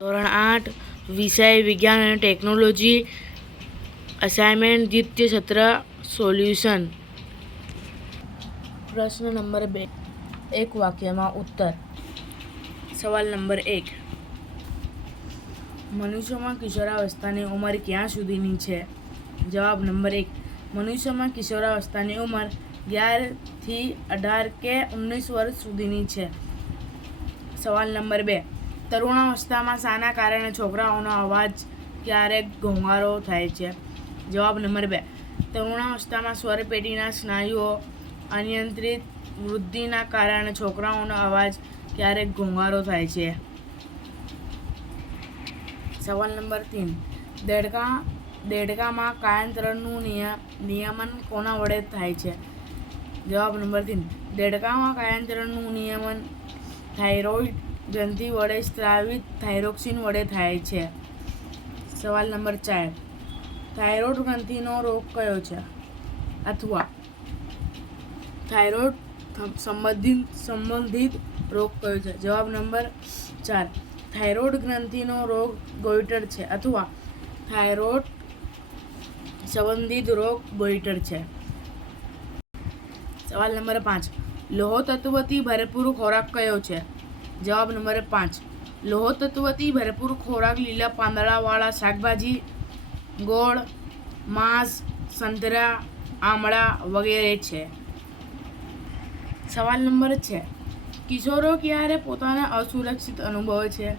ધોરણ 8 વિષય વિજ્ઞાન અને ટેકનોલોજી અસાઇનમેન્ટ દ્વિતીય સત્ર સોલ્યુશન. પ્રશ્ન નંબર 2, એક વાક્યમાં ઉત્તર. સવાલ નંબર 1, મનુષ્યમાં કિશોરાવસ્થાની ઉંમર ક્યાં સુધીની છે? જવાબ નંબર 1, મનુષ્યમાં કિશોરાવસ્થાની ઉંમર 11 થી 18 કે 19 વર્ષ સુધીની છે. સવાલ નંબર 2, તરુણાવસ્થામાં શાના કારણે છોકરાઓનો અવાજ ક્યારેક ઘોંઘારો થાય છે? જવાબ નંબર 2, તરુણાવસ્થામાં સ્વરપેટીના સ્નાયુઓ અનિયંત્રિત વૃદ્ધિના કારણે છોકરાઓનો અવાજ ક્યારેક ઘોંઘારો થાય છે. સવાલ નંબર 3, દેડકામાં કાયાંતરણનું નિયમન કોના વડે થાય છે? જવાબ નંબર 3, દેડકામાં કાયાંતરણનું નિયમન થાઇરોઇડ ગ્રંથિ વડે સ્રાવિત થાઇરોક્સિન વડે થાય છે. સવાલ નંબર 4, થાઇરોઇડ ગ્રંથિનો રોગ કયો છે? અથવા થાઇરોઇડ સંબંધિત રોગ કયો છે? જવાબ નંબર 4, થાઇરોઇડ ગ્રંથિનો રોગ ગોઈટર છે અથવા થાઇરોઇડ સંબંધિત રોગ ગોઈટર છે. સવાલ નંબર 5, લોહ તત્વથી ભરપૂર ખોરાક કયો છે? જવાબ નંબર 5, લોહ તત્વથી ભરપૂર ખોરાક લીલા પાંદડાવાળા શાકભાજી, ગોળ, માંસ, સંતરા, આમળા વગેરે છે. સવાલ નંબર 6, કિશોરો ક્યારે પોતાને અસુરક્ષિત અનુભવે છે?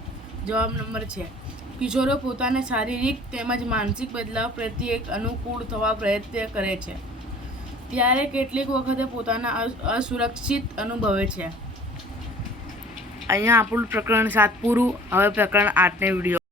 જવાબ નંબર 6, કિશોરો પોતાને શારીરિક તેમજ માનસિક બદલાવ પ્રત્યે અનુકૂળ થવા પ્રયત્ન કરે છે ત્યારે કેટલીક વખતે પોતાને અસુરક્ષિત અનુભવે છે. અહીંયા આપણું પ્રકરણ 7 પૂરું. હવે પ્રકરણ 8ને વિડીયો